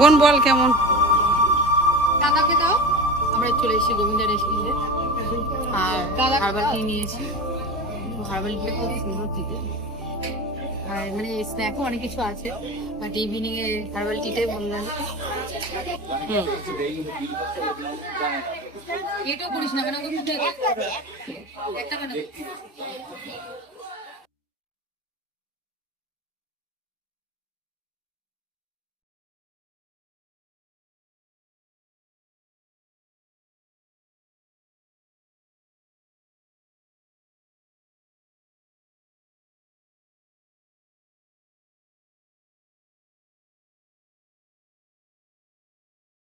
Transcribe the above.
বোন বল কেমন? দাদাকে দাও। আমরা চলে এসেছি গোবিন্দ রেস্টুরেন্টে আর হার্বাল টি নিয়েছি। হার্বাল টিটা খুব সুন্দর খেতে, আর মানে স্ন্যাকও অনেক কিছু আছে, বাট ইভিনিং এ হার্বাল টিটাই ভালো লাগে। এটাও করিস না কেন, একটা কেন